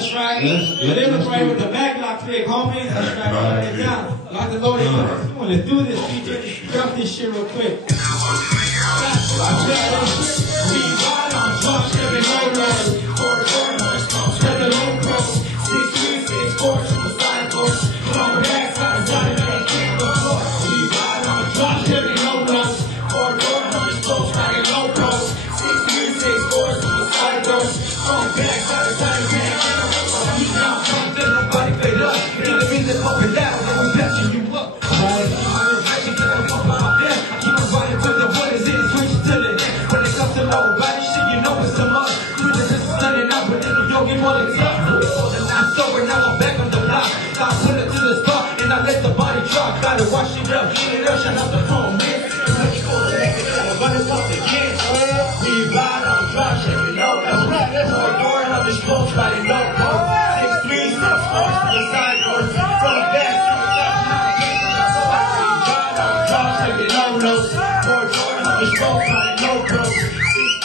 That's right. Lyrical From with the back lock trick, homie. That's right. Lock it down. Lock the load in. Come on, let's do this, DJ. Drop this shit real quick. We ride on trucks, every low road. Spread the low pro. 6 3 6 4 to the side course. Come on, back side to side, and kick the floor. We ride on trucks, every low road. 4 spokes, riding low pro. 6 3 6 4 to the side course. Come on, back side to side, and kick the floor. We down, come to nobody paid us. And the reason pump it down, and we patching you up. Right? I'm patching you up on my back. Keep it running to the what is it, switch to the next. When it comes to nobody, shit, you know it's a must. Through the system, standing up, but then the yogi more than tough. Sober, now I'm back on the block. I put it to the spot and I let the body drop. Gotta wash it up, clean it up, shut up the phone, man. Running once again. We ride on drop, shaking low. That's our door, how the spokes riding low. 6 3 6 4 to the side doors. From the back to the left. We ride on drop, shaking low lows. 4 door, how the spokes riding low. 6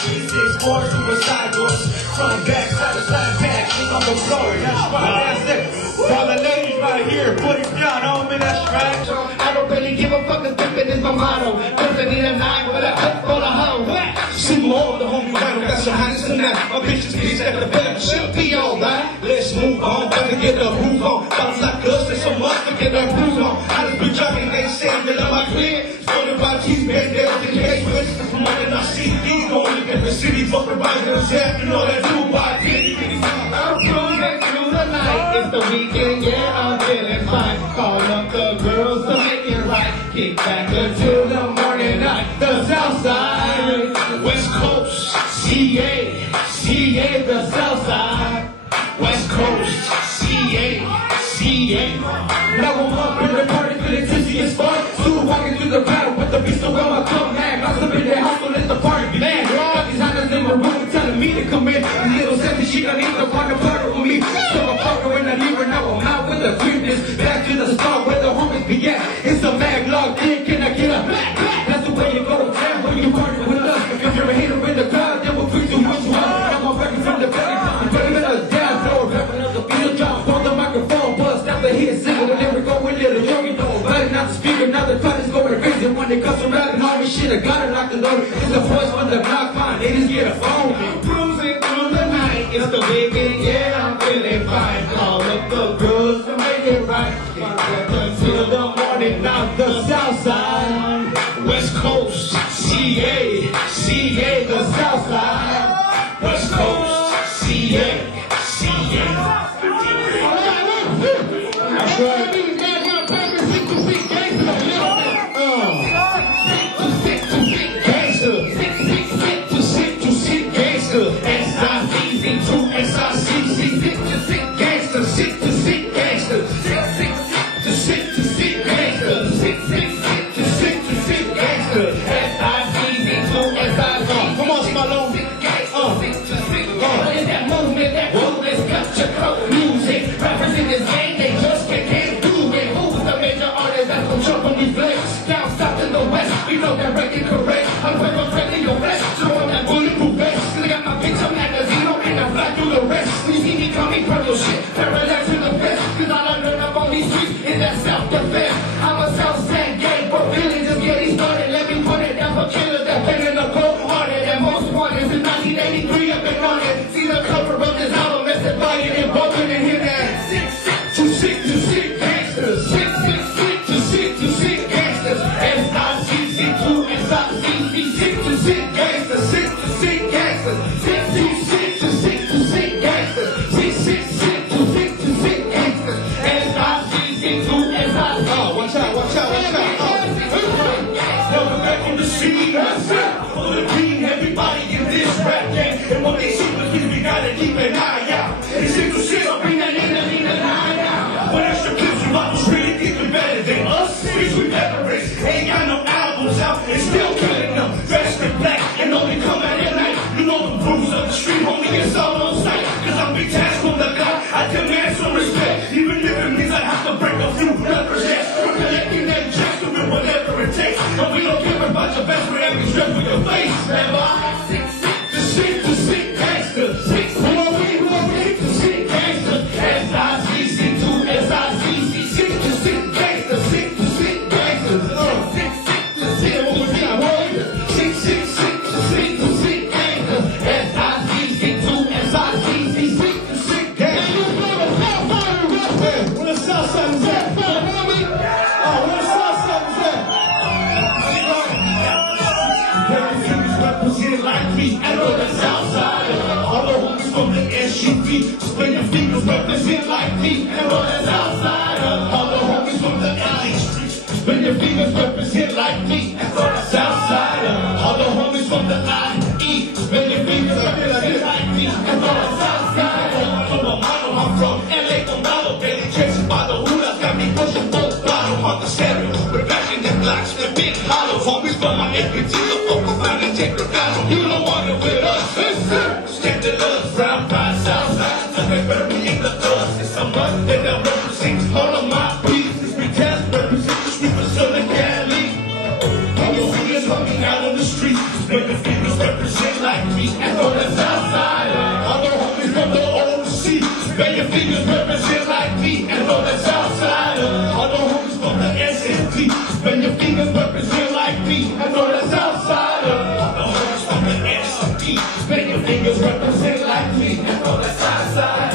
3 6 4 to the side doors. From the back side to side, back on the floor. That's right, that's it. All the ladies right here, put it down, homie, that's right. I don't really give a fuck, cause dipping is my motto. Doesn't need a knife, but a hook for the hoe. See more, the homie vital, got some highness tonight. My bitches peace at the bed, should be alright. Let's move on, better get the move on. Bounce like us, there's so much to get that groove on. I just been jogging, ain't saying that I'm my clear. Stolen by cheese, bandanas, and case wins. From when I see these going to the city, fucking right in the head, you know that do by I'm cruising through the night. It's the weekend, yeah, I'm feeling fine. Call up the girls to make it right. Kick back until the morning night. The South Side, West Coast, CA, the South Side, West Coast, CA. Now I'm up in the party, feeling tipsy as fuck. Soon walking through the crowd with the beast around my cup, man. Lost up in the house, so let the party man. Got these honors in my room telling me to come in. Little sexy, she gon' need to partner with me. So I'm fucking when I leave her, now I'm out with the greenness. Back to the spot where the homies began. It's a mag log thing, can I get a black? That's the way you go down when you party with us. If you're a hater in the crowd, then we'll freak you what you want. Now I'm ready from the back, putting us down, floor, rapping up the field, drop on the microphone, bust out the hit single, and then we go with little yogi though. But not the speaker, now the crowd is going crazy when it comes to rapping. All this shit, I gotta lock the door. It's the voice from the block, fine, ladies get a phone. Cruising through the night, it's the weekend, yeah, I'm feeling fine. Call up the girls to make it right. Until the morning, now the South Side, West Coast, CA, the South Side, West Coast, CA. That's right. When your fingers represent like me, and all that's outside of all the homies from the alley streets. When your fingers represent like me, and all that's outside of all the homies from the IE. When your fingers represent like me, and all that's outside of all the model. I'm from LA, Pomalo, Bailey, chasing by the hula, got me pushing both bottle on the stereo. With passion and blocks, with big hollow. Homies from my APT, the focus line and take the battle. You don't want it with us, stand the love, brown pride, south side. Where we in the dust, it's someone that represents all of my pieces. We test represent the street for Southern Cali. All the homies walking out on the street, when the fingers represent like me. And all that's outside, all the homies from the overseas, when your fingers represent like me. And all that's outside, all the homies from the SNT, when your fingers represent like me. And all that's outside, all the homies from the SNT, when your fingers represent like me. And all that's outside.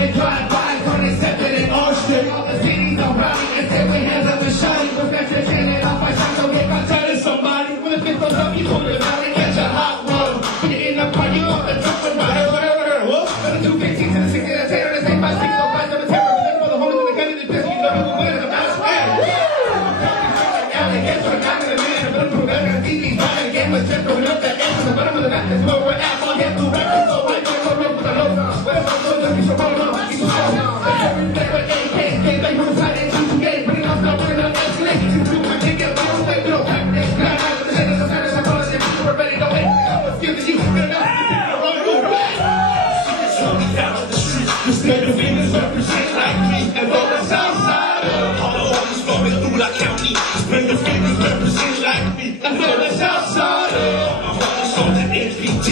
They drive by, when they set it in our street. All the cities are rowdy, and say we hands up and shiny. Professor standing off by time, so if I'm telling somebody, when the fifth goes up, you pull it out and catch a hot one. When you're in the party, you off the jump and ride. Whoop, from the 215 to the 60 to the 10 to the 6 by 6, so 5 7 terror. Remember the homies in the gun in the pistol, you know who will win in the battle. Now they get to the back of the man, and don't prove that I see these buying the game with Jeff going up that end to the bottom of the map. That's where we're at, all get through records, so I can't go wrong with the low down. Where's my soul, let me show hold on. When your fingers represent like me, and all that's outside of all the homies flowing through La County. When your fingers represent like me, and all that's outside of all the homies on the NPT.